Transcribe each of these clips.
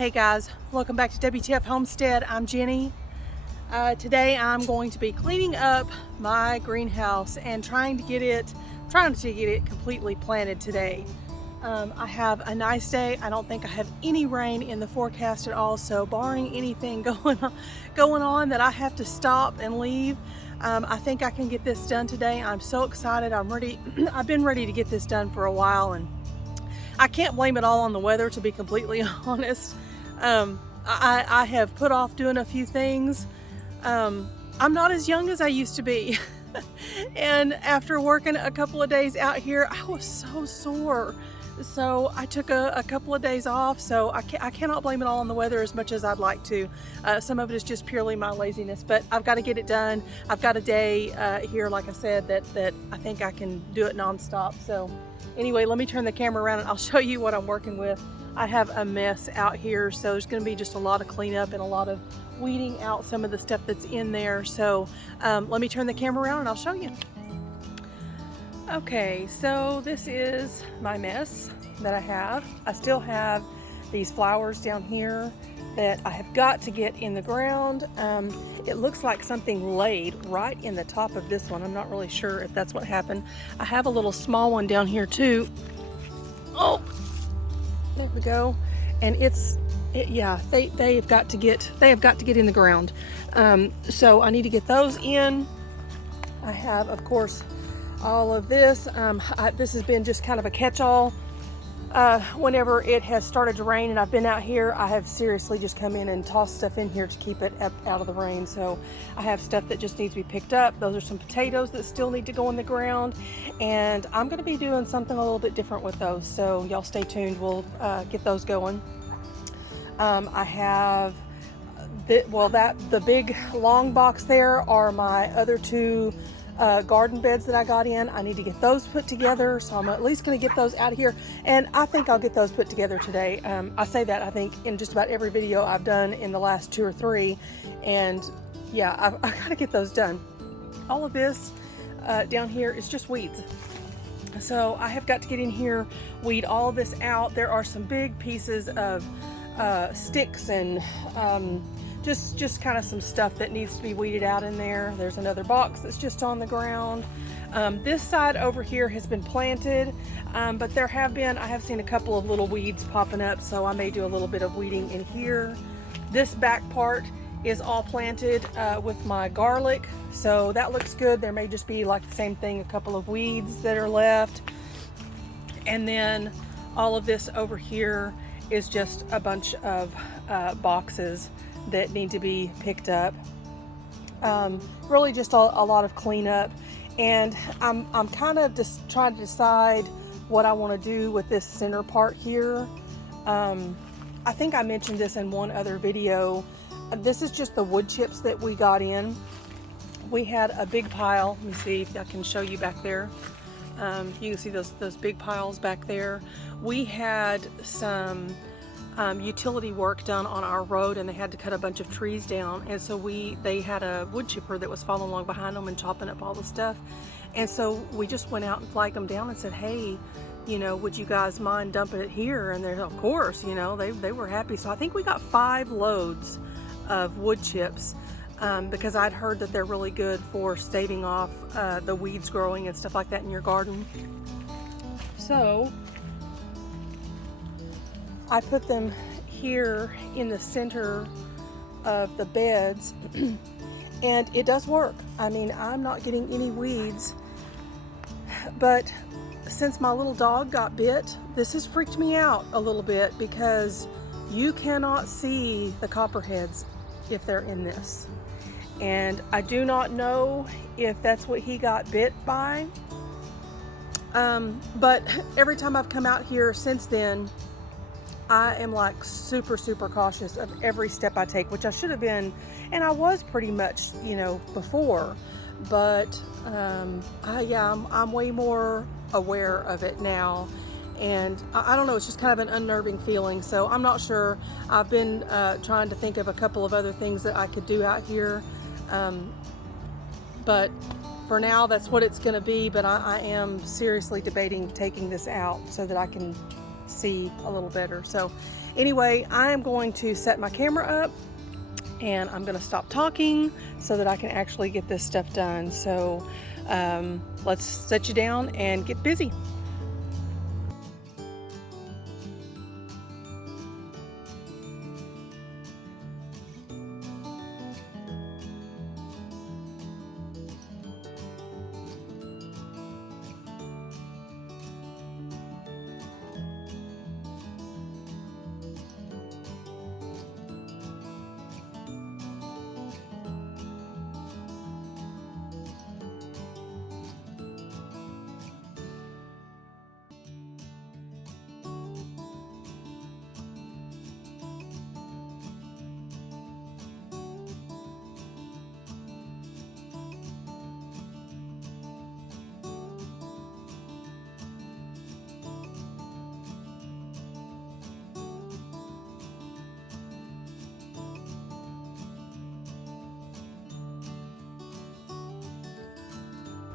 Hey guys, welcome back to WTF Homestead. I'm Jenny. Today I'm going to be cleaning up my greenhouse and trying to get it completely planted today. I have a nice day. I don't think I have any rain in the forecast at all, so barring anything going on that I have to stop and leave, I think I can get this done today. I'm so excited. I'm ready. I've been ready to get this done for a while, and I can't blame it all on the weather, to be completely honest. I have put off doing a few things. I'm not as young as I used to be. And after working a couple of days out here, I was so sore. So I took a couple of days off. So I cannot blame it all on the weather as much as I'd like to. Some of it is just purely my laziness, but I've got to get it done. I've got a day here, like I said, that I think I can do it nonstop. So anyway, let me turn the camera around and I'll show you what I'm working with. I have a mess out here, so there's going to be just a lot of cleanup and a lot of weeding out some of the stuff that's in there. So let me turn the camera around and I'll show you. Okay, so this is my mess that I have. I still have these flowers down here that I have got to get in the ground. It looks like something laid right in the top of this one. I'm not really sure if that's what happened. I have a little small one down here too. Oh, there we go. And yeah, they have got to get in the ground. So I need to get those in. I have, of course, all of this. This has been just kind of a catch-all. Whenever it has started to rain and I've been out here, I have seriously just come in and tossed stuff in here to keep it out of the rain. So I have stuff that just needs to be picked up. Those are some potatoes that still need to go in the ground, and I'm going to be doing something a little bit different with those, so y'all stay tuned. We'll get those going. I have the big long box there are my other two garden beds that I got in. I need to get those put together, so I'm at least going to get those out of here, and I think I'll get those put together today. I say that, I think, in just about every video I've done in the last 2 or 3, and yeah, I've got to get those done. All of this down here is just weeds, so I have got to get in here, weed all this out. There are some big pieces of sticks and just kind of some stuff that needs to be weeded out in there. There's another box that's just on the ground. This side over here has been planted, but I have seen a couple of little weeds popping up, so I may do a little bit of weeding in here. This back part is all planted with my garlic, so that looks good. There may just be, like the same thing, a couple of weeds that are left. And then all of this over here is just a bunch of boxes that need to be picked up. Really just a lot of cleanup, and I'm kind of just trying to decide what I want to do with this center part here. I think I mentioned this in one other video. This is just the wood chips that we got in. We had a big pile. Let me see if I can show you back there. You can see those big piles back there. We had some utility work done on our road, and they had to cut a bunch of trees down, and so they had a wood chipper that was following along behind them and chopping up all the stuff, and so we just went out and flagged them down and said, hey, would you guys mind dumping it here? And they're, of course, they were happy. So I think we got 5 loads of wood chips, because I'd heard that they're really good for staving off the weeds growing and stuff like that in your garden. So I put them here in the center of the beds, and it does work. I mean, I'm not getting any weeds, but since my little dog got bit, this has freaked me out a little bit, because you cannot see the copperheads if they're in this. And I do not know if that's what he got bit by, but every time I've come out here since then, I am like super cautious of every step I take, which I should have been, and I was pretty much, before, but I'm way more aware of it now, and I don't know, it's just kind of an unnerving feeling. So I'm not sure. I've been trying to think of a couple of other things that I could do out here, but for now that's what it's going to be. But I am seriously debating taking this out so that I can see a little better. So Anyway, I am going to set my camera up and I'm gonna stop talking so that I can actually get this stuff done. So let's set you down and get busy.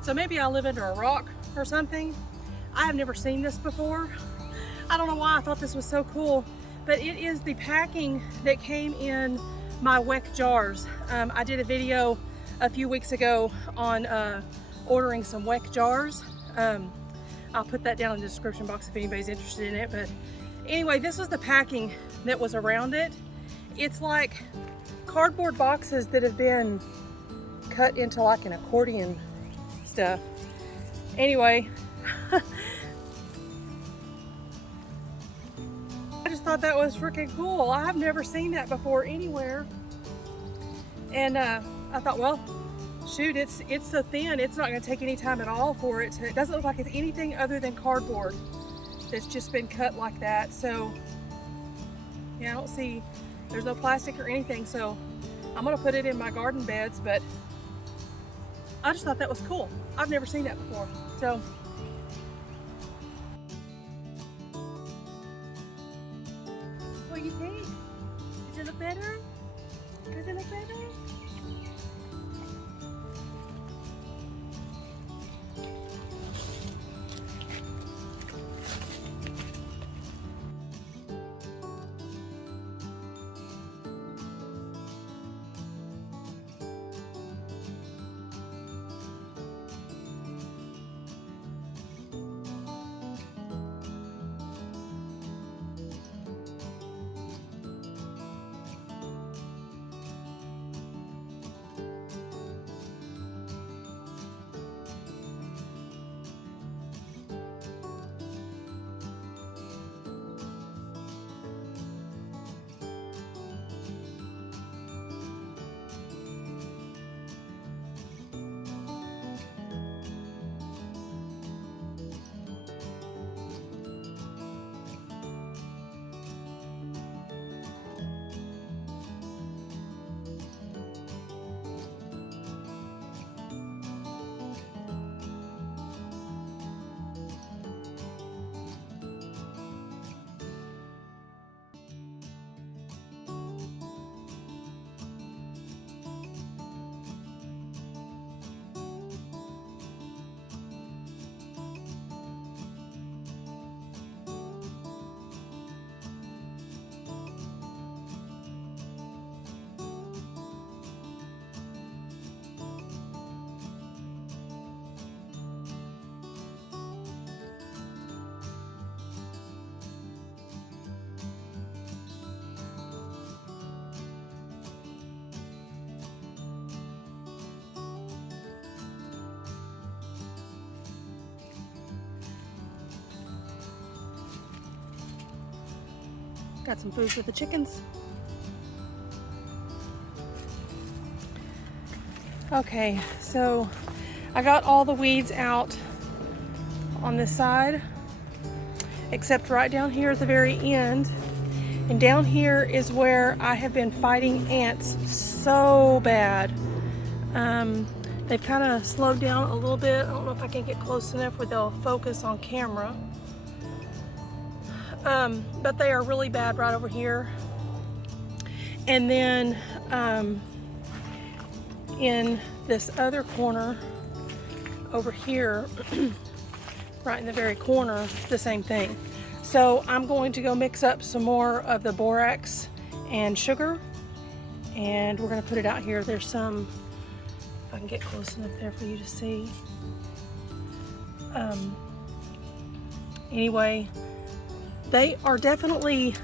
So maybe I live under a rock or something. I have never seen this before. I don't know why I thought this was so cool, but it is the packing that came in my Weck jars. I did a video a few weeks ago on ordering some Weck jars. I'll put that down in the description box if anybody's interested in it. But anyway, this was the packing that was around it. It's like cardboard boxes that have been cut into like an accordion stuff. Anyway, I just thought that was freaking cool. I've never seen that before anywhere. And I thought, well, shoot, it's so thin, it's not going to take any time at all for it to, it doesn't look like it's anything other than cardboard that's just been cut like that. So yeah, I don't see, there's no plastic or anything, so I'm going to put it in my garden beds. But I just thought that was cool. I've never seen that before. So what do you think? Does it look better? Does it look better? Got some food for the chickens. Okay, so I got all the weeds out on this side, except right down here at the very end. And down here is where I have been fighting ants so bad. They've kind of slowed down a little bit. I don't know if I can get close enough where they'll focus on camera. But they are really bad right over here. And then in this other corner over here, right in the very corner, the same thing. So I'm going to go mix up some more of the borax and sugar, and we're going to put it out here. There's some, if I can get close enough there for you to see. Anyway, they are definitely,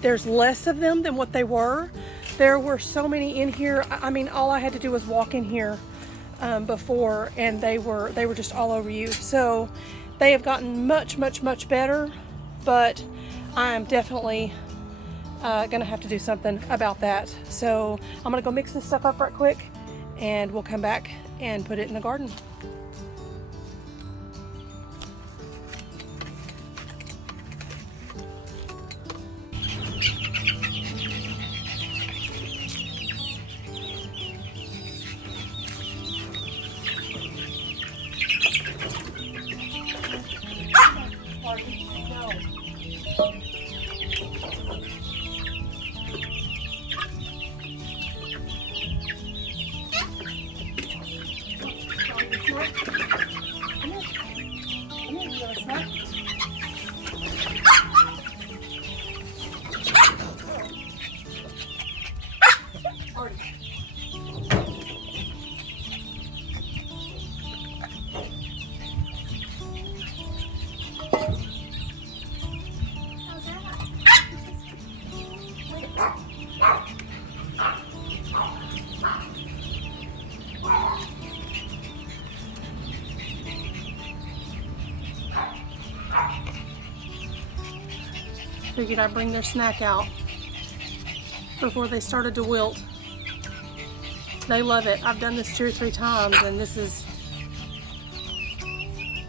there's less of them than what they were. There were so many in here. I mean, all I had to do was walk in here before, and they were just all over you. So they have gotten much better, but I'm definitely gonna have to do something about that. So I'm gonna go mix this stuff up right quick, and we'll come back and put it in the garden. Figured I'd bring their snack out before they started to wilt. They love it. I've done this 2 or 3 times, and this is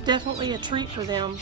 definitely a treat for them.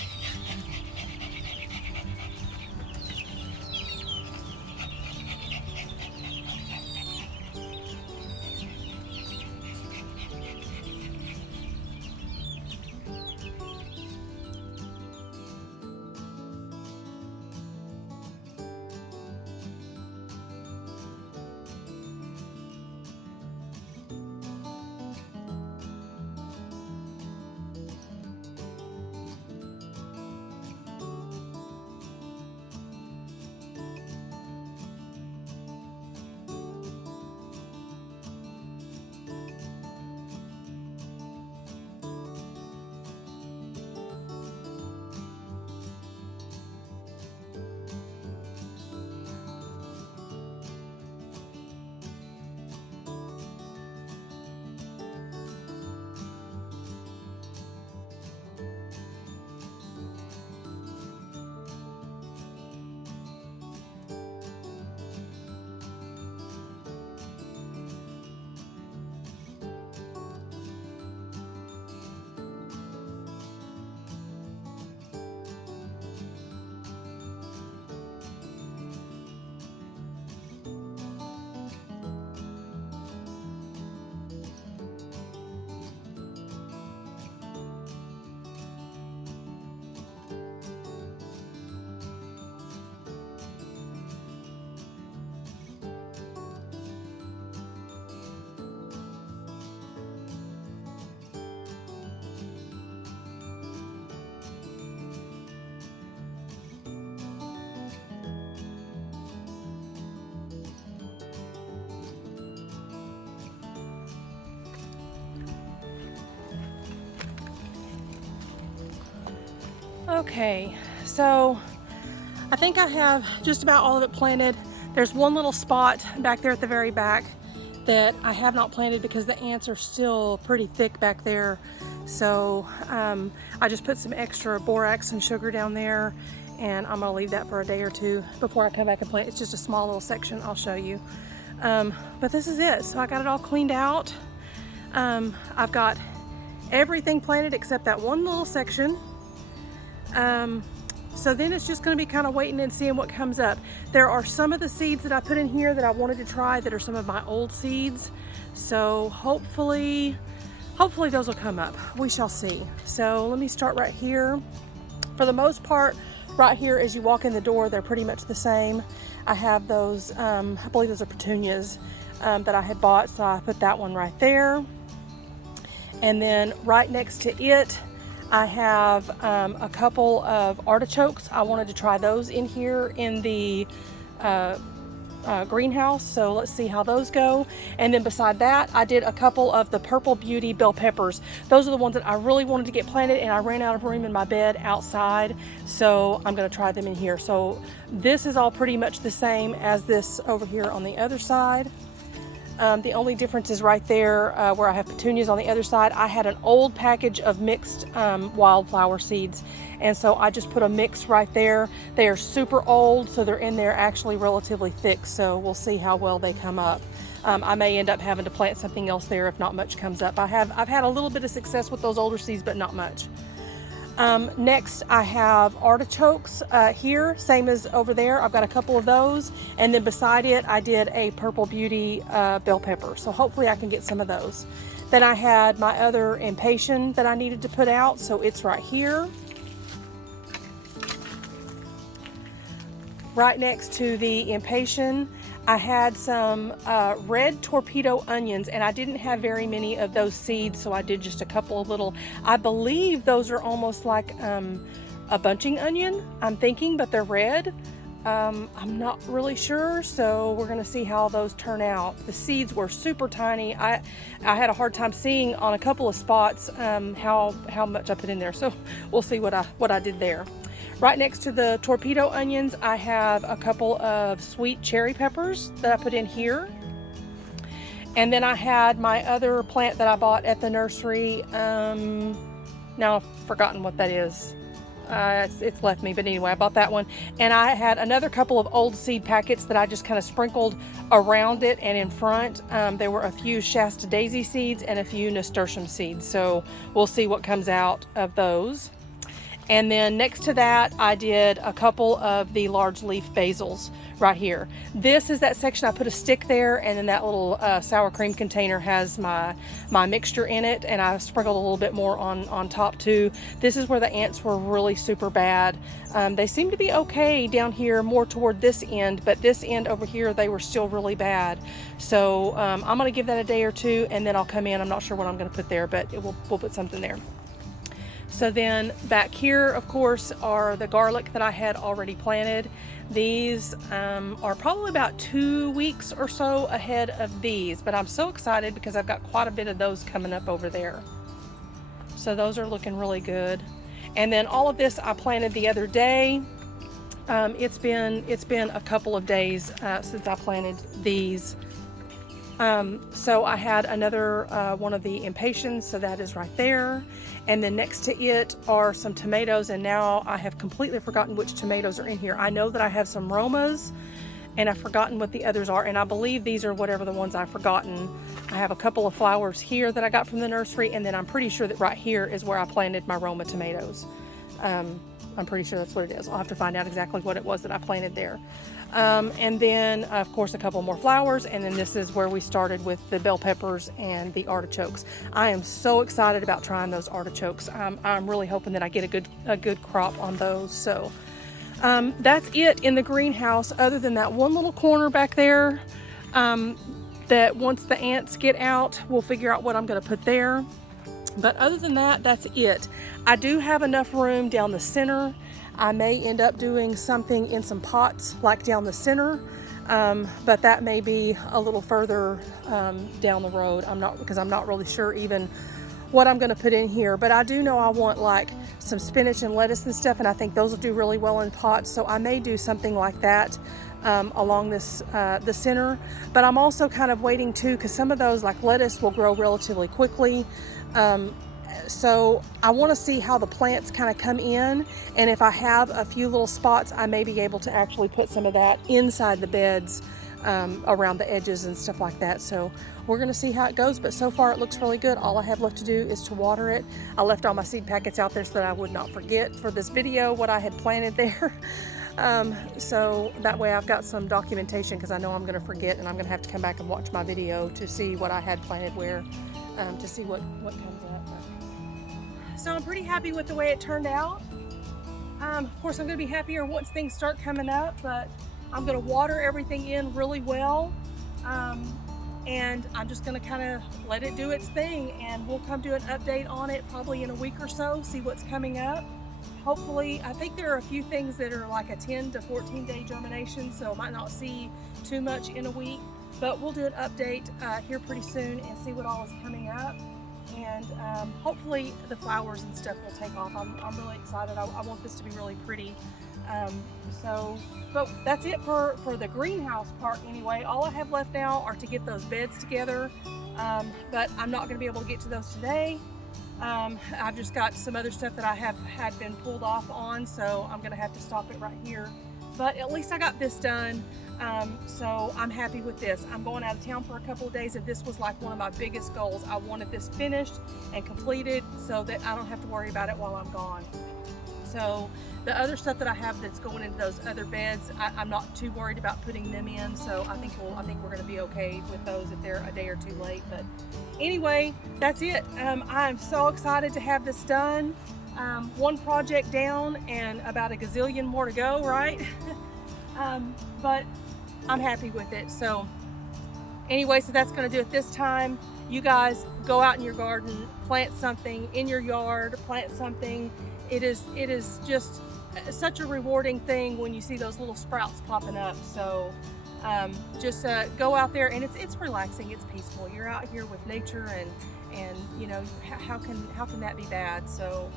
Okay, so I think I have just about all of it planted. There's one little spot back there at the very back that I have not planted because the ants are still pretty thick back there. So I just put some extra borax and sugar down there, and I'm gonna leave that for a day or two before I come back and plant. It's just a small little section, I'll show you. But this is it. So I got it all cleaned out. I've got everything planted except that one little section. So then it's just going to be kind of waiting and seeing what comes up. There are some of the seeds that I put in here that I wanted to try that are some of my old seeds. So hopefully those will come up. We shall see. So let me start right here. For the most part, right here as you walk in the door, they're pretty much the same. I have those, I believe those are petunias that I had bought. So I put that one right there. And then right next to it, I have a couple of artichokes. I wanted to try those in here in the greenhouse, so let's see how those go. And then beside that, I did a couple of the Purple Beauty bell peppers. Those are the ones that I really wanted to get planted, and I ran out of room in my bed outside, so I'm going to try them in here. So this is all pretty much the same as this over here on the other side. The only difference is right there where I have petunias on the other side. I had an old package of mixed wildflower seeds, and so I just put a mix right there. They are super old, so they're in there actually relatively thick, so we'll see how well they come up. I may end up having to plant something else there if not much comes up. I've had a little bit of success with those older seeds, but not much. Next, I have artichokes here, same as over there. I've got a couple of those, and then beside it, I did a Purple Beauty bell pepper. So hopefully I can get some of those. Then I had my other impatient that I needed to put out, so it's right here. Right next to the impatient, I had some red torpedo onions, and I didn't have very many of those seeds, so I did just a couple of little, I believe those are almost like a bunching onion, I'm thinking, but they're red. I'm not really sure, so we're gonna see how those turn out. The seeds were super tiny. I had a hard time seeing on a couple of spots how much I put in there, so we'll see what I did there. Right next to the torpedo onions, I have a couple of sweet cherry peppers that I put in here. And then I had my other plant that I bought at the nursery. Now I've forgotten what that is. It's left me, but anyway, I bought that one. And I had another couple of old seed packets that I just kind of sprinkled around it and in front. There were a few Shasta daisy seeds and a few nasturtium seeds. So we'll see what comes out of those. And then next to that, I did a couple of the large leaf basils right here. This is that section I put a stick there, and then that little sour cream container has my mixture in it, and I sprinkled a little bit more on top too. This is where the ants were really super bad. They seem to be okay down here more toward this end, but this end over here, they were still really bad. So I'm gonna give that a day or two, and then I'll come in. I'm not sure what I'm gonna put there, but we'll put something there. So then back here, of course, are the garlic that I had already planted. These are probably about 2 weeks or so ahead of these, but I'm so excited because I've got quite a bit of those coming up over there. So those are looking really good. And then all of this I planted the other day. It's been a couple of days since I planted these. So I had another one of the impatiens, so that is right there. And then next to it are some tomatoes, and now I have completely forgotten which tomatoes are in here. I know that I have some Romas, and I've forgotten what the others are, and I believe these are whatever the ones I've forgotten. I have a couple of flowers here that I got from the nursery, and then I'm pretty sure that right here is where I planted my Roma tomatoes. I'm pretty sure that's what it is. I'll have to find out exactly what it was that I planted there. And then, of course, a couple more flowers, and then this is where we started with the bell peppers and the artichokes. I am so excited about trying those artichokes. I'm really hoping that I get a good crop on those. So that's it in the greenhouse, other than that one little corner back there that once the ants get out, we'll figure out what I'm going to put there. But other than that, that's it. I do have enough room down the center. I may end up doing something in some pots like down the center, but that may be a little further down the road. Because I'm not really sure even what I'm going to put in here. But I do know I want like some spinach and lettuce and stuff, and I think those will do really well in pots. So I may do something like that along this the center. But I'm also kind of waiting too, because some of those like lettuce will grow relatively quickly. So I want to see how the plants kind of come in, and if I have a few little spots, I may be able to actually put some of that inside the beds around the edges and stuff like that. So we're going to see how it goes, but so far it looks really good. All I have left to do is to water it. I left all my seed packets out there so that I would not forget for this video what I had planted there. So that way I've got some documentation, because I know I'm going to forget, and I'm going to have to come back and watch my video to see what I had planted where, to see what comes up. So I'm pretty happy with the way it turned out. Of course, I'm going to be happier once things start coming up, but I'm going to water everything in really well. and I'm just gonna kind of let it do its thing, and we'll come do an update on it probably in a week or so, see what's coming up. Hopefully, I think there are a few things that are like a 10 to 14 day germination, so I might not see too much in a week, but we'll do an update here pretty soon and see what all is coming up. And hopefully the flowers and stuff will take off. I'm really excited. I want this to be really pretty. But that's it for the greenhouse part anyway. All I have left now are to get those beds together, but I'm not going to be able to get to those today. I've just got some other stuff that I have had been pulled off on, so I'm going to have to stop it right here. But at least I got this done, so I'm happy with this. I'm going out of town for a couple of days, and this was like one of my biggest goals. I wanted this finished and completed so that I don't have to worry about it while I'm gone. So the other stuff that I have that's going into those other beds, I'm not too worried about putting them in. So I think we're going to be okay with those if they're a day or two late. But anyway, that's it. I'm so excited to have this done. One project down and about a gazillion more to go, right? But I'm happy with it. So anyway, so that's going to do it this time. You guys go out in your garden, plant something in your yard, plant something. It is just such a rewarding thing when you see those little sprouts popping up. So just go out there, and it's relaxing, it's peaceful. You're out here with nature, and you know, how can that be bad? So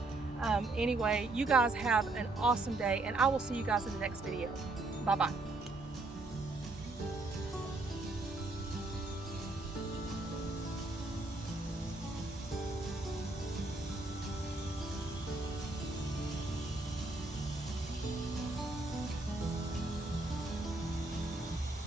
anyway, you guys have an awesome day, and I will see you guys in the next video. Bye bye.